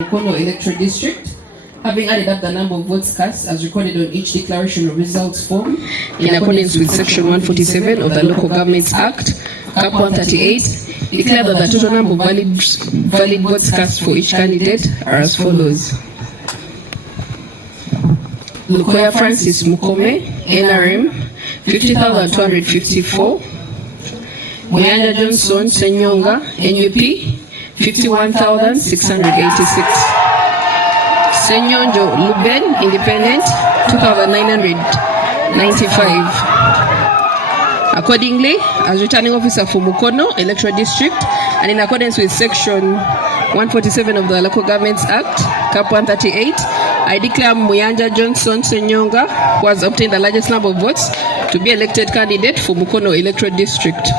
Mukono electoral district, having added up the number of votes cast as recorded on each declaration of results form in accordance with section 147 of the Local Governments Act, Cap 138, declare that the total number of valid votes cast for each candidate are as follows. Lukooya Francis Mukoome, NRM, 50,254. Muyanja Ssenyonga, NUP, 51,686. Ssenyonjo Lauben, Independent, 2,995. Accordingly, as returning officer for Mukono Electoral District, and in accordance with section 147 of the Local Governments Act, Cap 138, I declare Muyanja Ssenyonga, who has obtained the largest number of votes, to be elected candidate for Mukono Electoral District.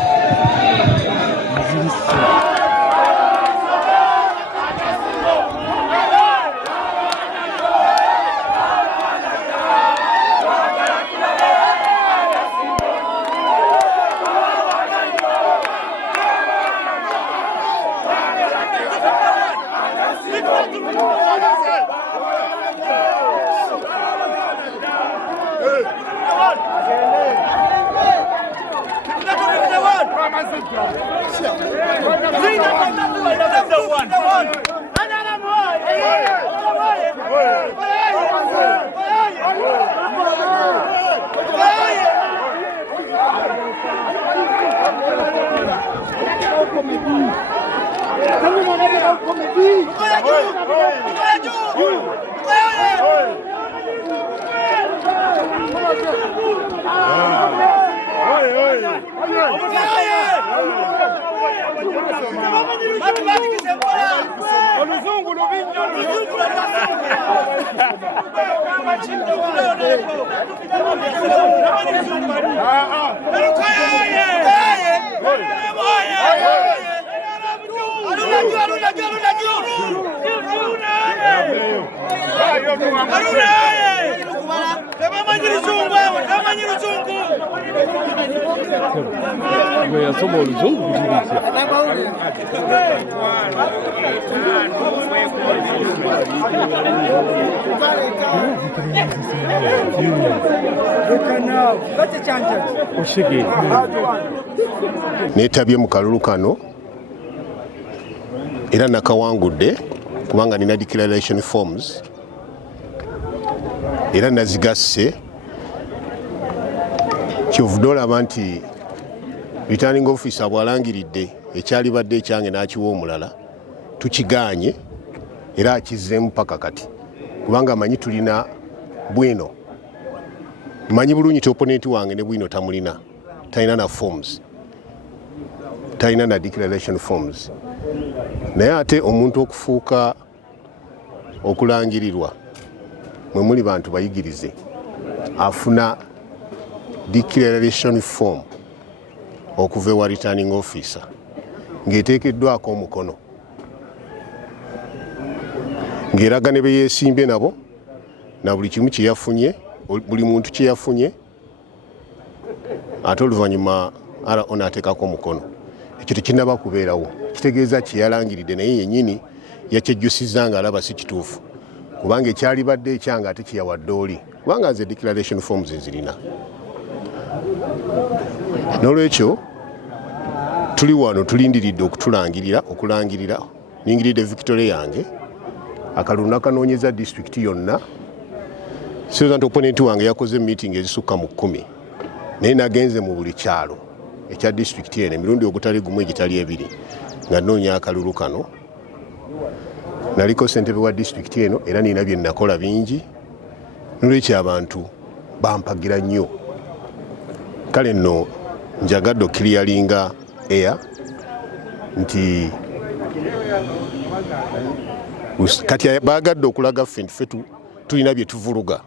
Neetabye mu kalulu kano era nakawangudde kubanga nina declaration forms era nazigasse kyovudde olaba nti returning officer bwalangiridde ekyalibadde ekyange n'akiwa omulala tukiganye era akizzeemu paka kati kubanga amanyi tulina bwino manyi bulungi ti opponent wange ne bwino tamulina talina na forms talina na declaration forms naye ate omuntu okufuuka okulangirirwa mwe muli bantu bayigirize afuna declaration form okuva ewa returning officer ng'eteekeddwako omukono ng'eraga ne be yeesimbye nabo na buli kimu kye yafunye buli muntu kye yafunye ate oluvannyuma RO n'ateekako omukono. Ekyo tekinnaba kubeerawo, kitegeeza kye yalangiridde naye yennyini yakyejjusizza ng'alaba si kituufu kubanga ekyalibadde ekyange ate kye yawadde oli kubanga nze declaration forms nzirina. N'olwekyo tuli wano tulindiridde okulangirira ningiridde Victoria yange akalulu nakanoonyeza district yonna. Siroza nti opponent wange yakoze meeting ezisukka mu 10 naye nagenze mu buli kyalo ekya district eno emirundi ogutali gumu egitali ebiri nga nnoonya akalulu kano. Naliko ssentebe wa district eno era nina bye nakola bingi n'olwekyo abantu bampagira nnyo. Kale nno njagadde okiriyalinga air nti kati baagadde okulaga ffe tulina bye tuvuluga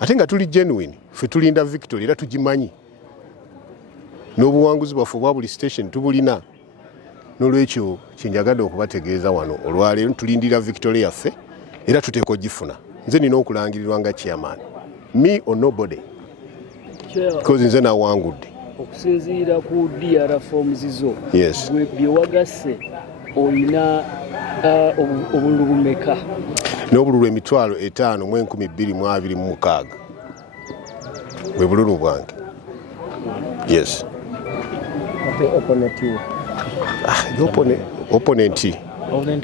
ate nga tuli genuine ffe tulinda Victoria era tugimanyi n'obuwanguzi bwaffe obwa buli station tubulina. N'olwekyo kyenjagadde okubategeeza wano olwaleero tulindira Victoria yaffe era tuteeka ogifuna. Nze nina okulangirirwa nga chairman, me or nobody, because nze nawangudde okusinziira ku DR forms zo. Yes. Bye wagasse olina obululu bumeka? N'obululu emitwalo 5,226 bwe bululu bwange. Yes. Opponent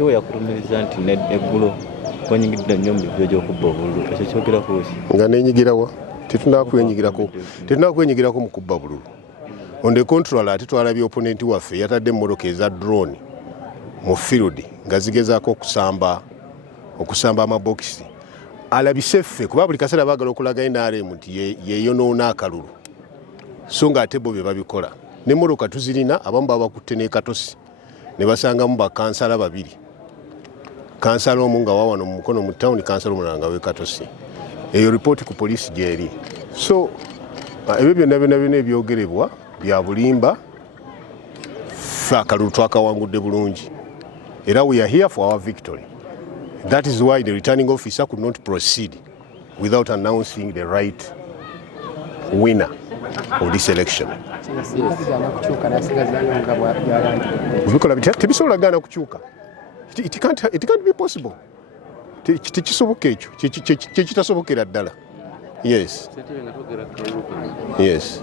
we yakutumiriza nti eggulo wanyigidde nnyo mu bivyo gy'okubba obululu, ekyo kyogerako ki? nga nenyigirawa tetunakwenyigirako mu kubba bululu. On the contrary, ate twalabye opponent waffe yatadde emmotoka eza drone mu field nga zigezaako okusamba amabokisi. Alabise ffe kuba buli kaseera baagala okulaga NRM nti yeeyonoona akalulu, so ng'ate bo bye babikola. N'emmotoka tuzirina, abamu baba bakutte n'ekatosi ne basangamu bakansala babiri, kansala omu nga wawano mu Mukono mu town, kansala omulala nga w'ekatosi. Eyo ripooti ku poliisi gyeri. So ebyo byonna ebyogerebwa bya bulimba, ffe akalulu twakawangudde bulungi. Era we are here for our victory. That is why the returning officer could not proceed without announcing the right winner of this election. Tebisobola gaana kukyuka. It can't be possible. Tekisoboka ekyo, kyekitasobokera ddala. Yes. Yes.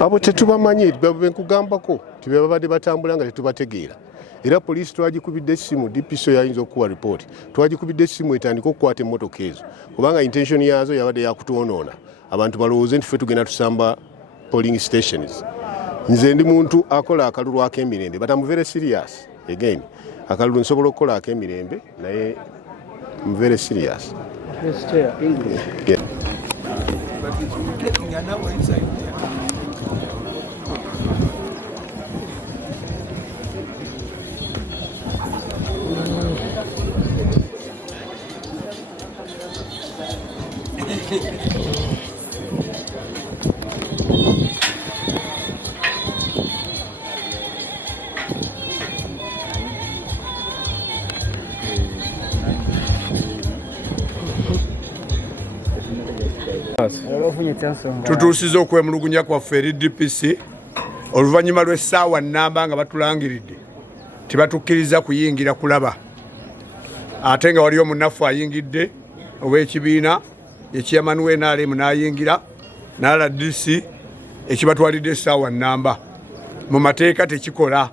Abo tetubamanyi, benkugambako tebabadde batambula nga tetubategeera. Era poliisi twagikubidde essimu, DPSO yayinza okuwa ripooti, twagikubidde essimu etandika okukwata emmotoka ezo, kubanga intention yaazo yabadde yakutwonoona abantu balowooze nti ffe tugenda tusamba polling stations. Nze ndi muntu akola akalulu ak'emirembe, but I'm very serious. Again, akalulu nsobola okukola ak'emirembe, naye I'm very serious. Yes, Chair, English. Yeah. Tutuusiza okwemulugunya kwaffe eri DPC oluvannyuma lw'essaawa nnamba nga batulangiridde tebatukkiriza kuyingira kulaba, ate nga waliyo munnaffe ayingidde ow'ekibiina ekyamanu w'NRM n'ayingira n'RDC ekibatwalidde essaawa nnamba. Mu mateeka tekikola.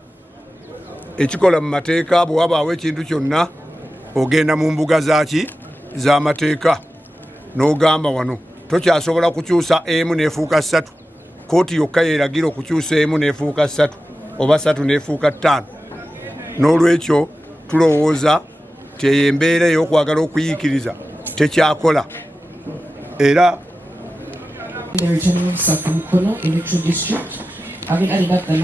Ekikola mu mateeka bwe wabaawo ekintu kyonna ogenda mu mbuga z'amateeka n'ogamba wano tokyasobola kukyusa emu n'efuuka 3. Kooti yokka yeeragira okukyusa emu n'efuuka 3 oba 3 n'efuuka 5. N'olwekyo tulowooza nti eyo embeera ey'okwagala okuyiikiriza tekyakola. Era The returning officer from Mukono electoral district, having added up the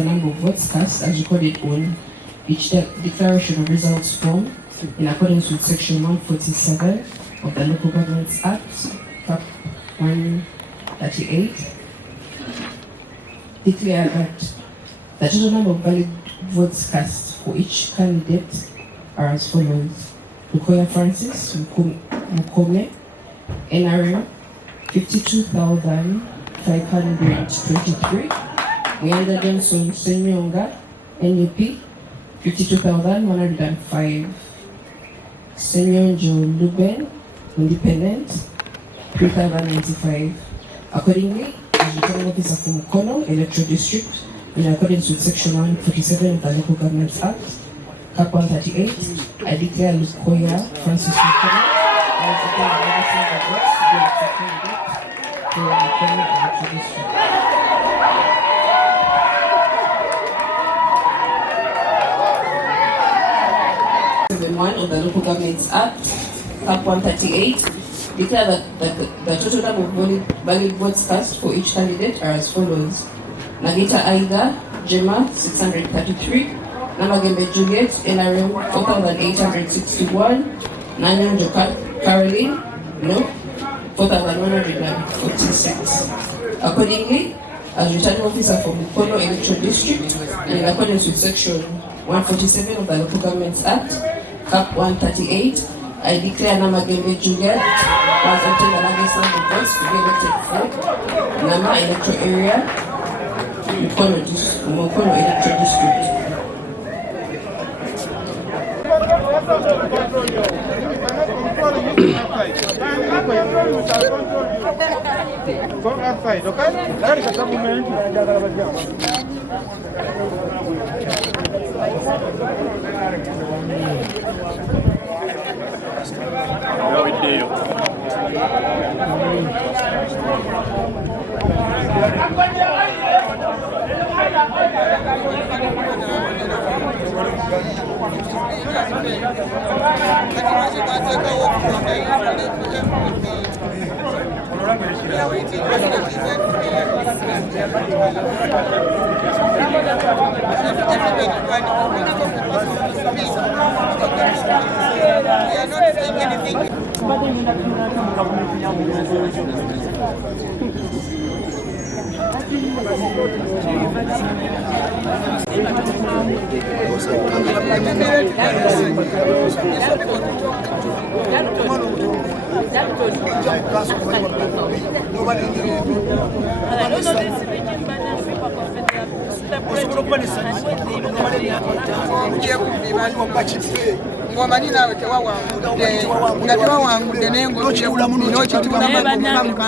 number of votes cast as recorded on each declaration of results form in accordance with section 147 of the Local Governments Act, Cap 138, declare that the total number of valid votes cast for each candidate are as follows: Lukooya Francis Mukoome, NRM 52,523, Mukono Ssenyonga NUP 52,105, Ssenyonjo Lauben Independent 3,095. Accordingly, as returning officer for Mukono electoral district, in accordance with section 147 of the Local Governments Act, Cap 138, I declare Lukooya Francis Mukoome as the candidate for Mukono electoral district. One of the Local Governments Act, Cap 138, declare that the total number of valid votes cast for each candidate are as follows: Nagita Aiga, Gemma 633, Namagembe Juliet, NRM 4,861, Nanyanjo Caroline, no, 4,146. Accordingly, as returning officer for Mukono electoral district, and in accordance with section 147 of the Local Governments Act, Cap 138, I declare Namagembe Juliet was obtained the largest number of votes to be elected for Nama electoral area, Mukono electoral district. Go outside, okay? That is a government.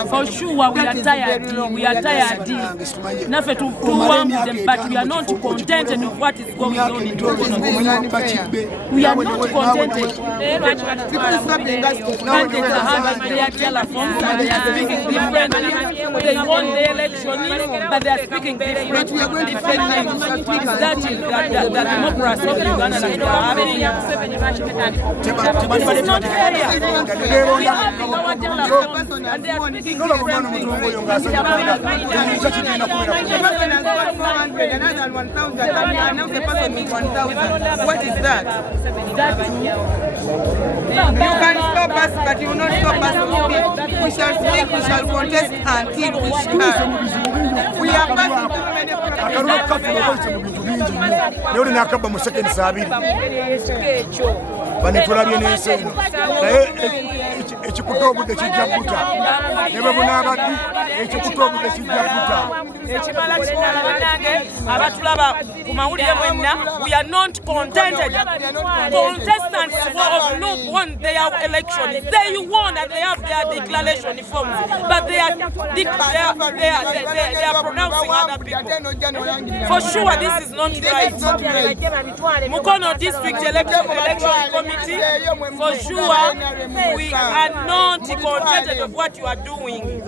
For sure, we are tired. Nothing to warm, but we are not contented with what is going on in Mukono. We are not contented. Candidates have their telephones and they are speaking differently. They won the election, but they are speaking differently. That is the democracy of Uganda that we are having. This is not fair. We are having our telephones and they are speaking differently. What is that? You can stop us, but you will not stop us to speak. We shall speak, we shall contest until we shall. We are passing through many banetulabye n'ensi eno naye ekikuta obudde kijja kuta ne bwe bunaabaddu ekikuta obudde kijja kuta ekimala kimala bannange abatulaba ku mawulire mwenna we are not contented. Contestants won their election. They won and they have their declaration forms, but they are pronouncing other people. For sure this is not right. Mukono District Election Committee, for sure we are not contented of what you are doing.